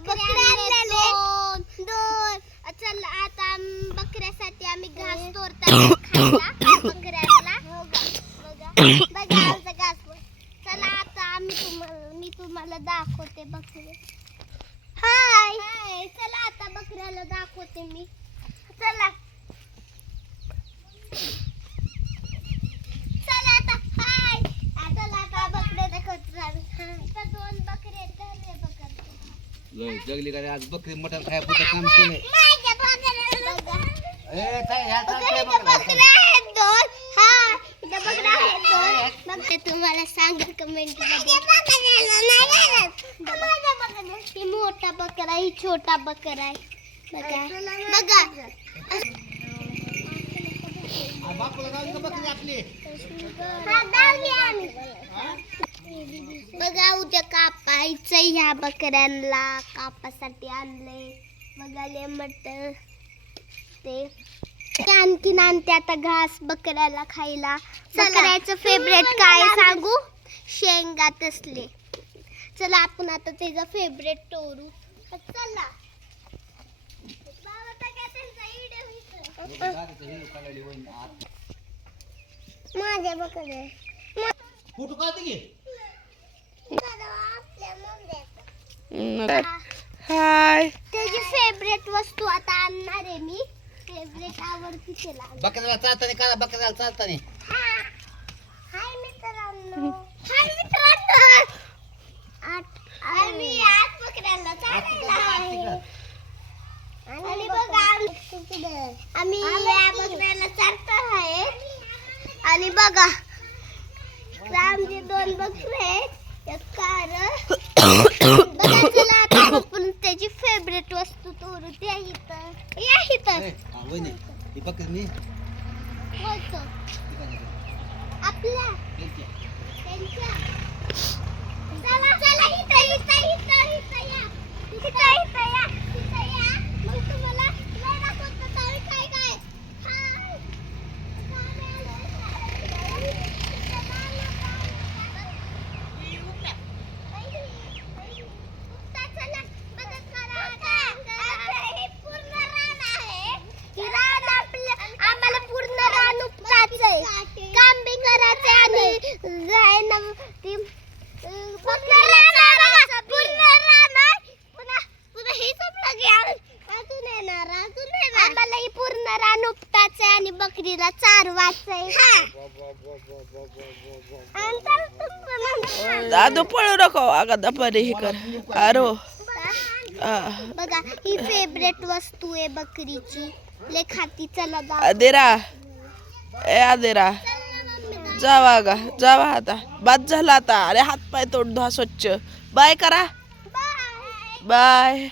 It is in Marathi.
दोन. चल आता बकऱ्यासाठी आम्ही घास तोडतो बकऱ्याला. बघा आमचा घास. चला आता मी तुम्हाला दाखवते बकरे. हाय हाय. चला आता बकऱ्याला दाखवते मी. चला चला आता. हाय. चला आता बकरे दाखवतो आम्ही. हाय. दोन बकरे आहेत. घरी बकरे जगली का आज बकरी मटण खाया पुरतं काम केलंय. तुम्हाला सांगा कमेंट ही मोठा बकरा ही छोटा बकरा आहे. बघा बघा उद्या कापायचं ह्या बकऱ्यांना. कापासाठी आणलंय. बघाले मटण ते आणखीन आणते आता घास बकऱ्याला खायला. बकऱ्याचं फेवरेट काय सांगू? शेंगात असले. चला आपण आता त्याचा फेवरेट तोडू. चला माझ्या बकरे फोटो काढते की हाय. त्याची फेवरेट वस्तू आता आणणार आहे मी. फेवरेट आवडती त्याला. बकऱ्याला चालताना काढा. बकऱ्याला चालताना हाय मित्रांनो. हाय मित्रांनो. आम्ही आज बकऱ्याला चालायला आहे. आणि बघा आम्ही या बकऱ्याला चालतो आहे. आणि बघा आमचे दोन बकरे आहेत. एक कार. बघा चला आता आपण त्याची फेवरेट वस्तू तोडू. त्या इथं या इथं ही बकरी बोलतो आपल्या त्यांच्या. चला चला इथं इथं इथं इथं या. इथं इथं या. इथं या. मग तुम्हाला लय दाखवतो तर काय काय. हाय. आम्हाला पूर्ण रान उपटायचंय. काम बी करायचंय आणि जायला ती पूर्ण हे संपलं की अजून येणार आम्हाला ही पूर्ण रान उपटायचंय आणि बकरीला चारवायचंय. दादू पळू नको. अगं दपारी हे कर. आरो बघा ही फेवरेट वस्तू आहे बकरीची. ले खाती. चला आदेरा ए आदेरा जावा गा जावा. आता बाद झाला आता. अरे हात पाय तोड धुवा स्वच्छ. बाय करा. बाय.